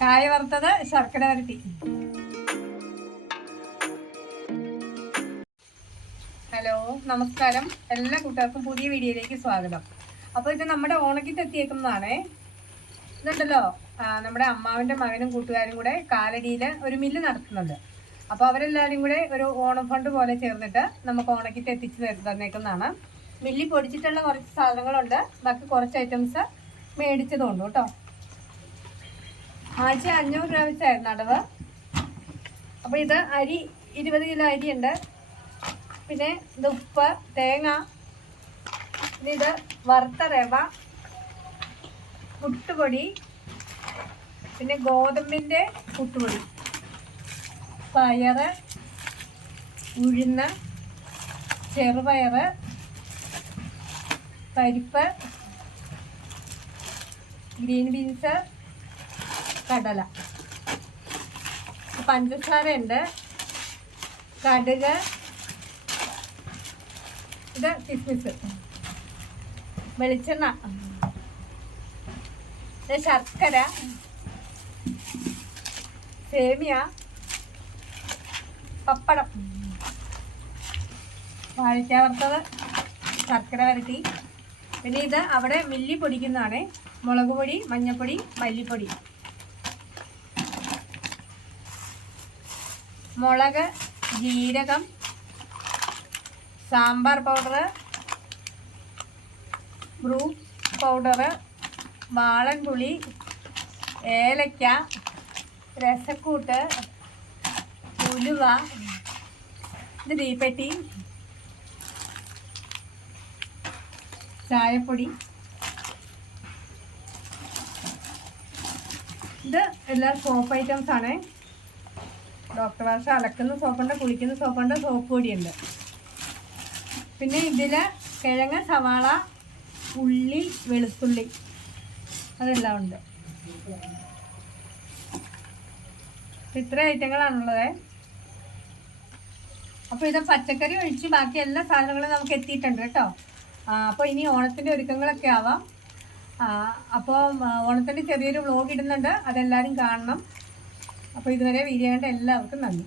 കായ വറുത്തത് ശർക്കര വരട്ടി. ഹലോ നമസ്കാരം. എല്ലാ കൂട്ടുകാർക്കും പുതിയ വീഡിയോയിലേക്ക് സ്വാഗതം. അപ്പോൾ ഇത് നമ്മുടെ ഓണക്കിത്ത് എത്തിയേക്കുന്നതാണേ. ഇതുണ്ടല്ലോ നമ്മുടെ അമ്മാവിന്റെ മകനും കൂട്ടുകാരും കൂടെ കാലടിയിൽ ഒരു മില്ല് നടത്തുന്നുണ്ട്. അപ്പോൾ അവരെല്ലാവരും കൂടെ ഒരു ഓണം ഫണ്ട് പോലെ ചേർന്നിട്ട് നമുക്ക് ഓണക്കിത്ത് എത്തിച്ചു തന്നേക്കുന്നതാണ്. മില്ലിൽ പൊടിച്ചിട്ടുള്ള കുറച്ച് സാധനങ്ങളുണ്ട്. ബാക്കി കുറച്ച് ഐറ്റംസ് മേടിച്ചതുണ്ട് കേട്ടോ. ആഴ്ച അഞ്ഞൂറ് രൂപ വെച്ചായിരുന്നു അടവ്. അപ്പോൾ ഇത് അരി ഇരുപത് കിലോ അരിയുണ്ട്. പിന്നെ ഇത് ഉപ്പ് തേങ്ങ പിന്നെ ഇത് വറുത്ത രവ പുട്ടുപൊടി പിന്നെ ഗോതമ്പിന്റെ പുട്ടുപൊടി പയറ് ഉഴുന്ന് ചെറുപയർ പരിപ്പ് ഗ്രീൻ ബീൻസ് കടല. പഞ്ചസാര ഉണ്ട് കടുക്. ഇത് കിസ്മിസ്. വെളിച്ചെണ്ണ. ശർക്കര. സേമിയ. പപ്പടം. വാഴയ്ക്ക വറുത്തത്. ശർക്കര വരട്ടി. പിന്നെ ഇത് അവിടെ മില്ലി പൊടിക്കുന്നതാണ്. മുളക് പൊടി മഞ്ഞൾപ്പൊടി മല്ലിപ്പൊടി. മുളക് ജീരകം സാമ്പാർ പൗഡർ ബ്രൂ പൗഡർ വാളൻപുളി ഏലക്ക രസക്കൂട്ട് ഉലുവ ഇത് തീപ്പെട്ടി ചായപ്പൊടി. ഇത് എല്ലാ സോപ്പ് ഐറ്റംസ് ആണ്. ഡോക്ടർ വാഷ് അലക്കുന്ന സോപ്പുണ്ട് കുളിക്കുന്ന സോപ്പുണ്ട് സോപ്പ് പൊടിയുണ്ട്. പിന്നെ ഇതിൽ കിഴങ്ങ് സവാള ഉള്ളി വെളുത്തുള്ളി. അതെല്ലാം ഉണ്ട്. ഇത്ര ഐറ്റങ്ങളാണുള്ളത്. അപ്പോൾ ഇത് പച്ചക്കറി ഒഴിച്ച് ബാക്കി എല്ലാ സാധനങ്ങളും നമുക്ക് എത്തിയിട്ടുണ്ട് കേട്ടോ. അപ്പോൾ ഇനി ഓണത്തിന്റെ ഒരുക്കങ്ങളൊക്കെ ആവാം. അപ്പോൾ ഓണത്തിന്റെ ചെറിയൊരു വ്ലോഗ് ഇടുന്നുണ്ട്. അതെല്ലാവരും കാണണം. അപ്പോൾ ഇതുവരെ വീഡിയോ കണ്ട എല്ലാവർക്കും നന്ദി.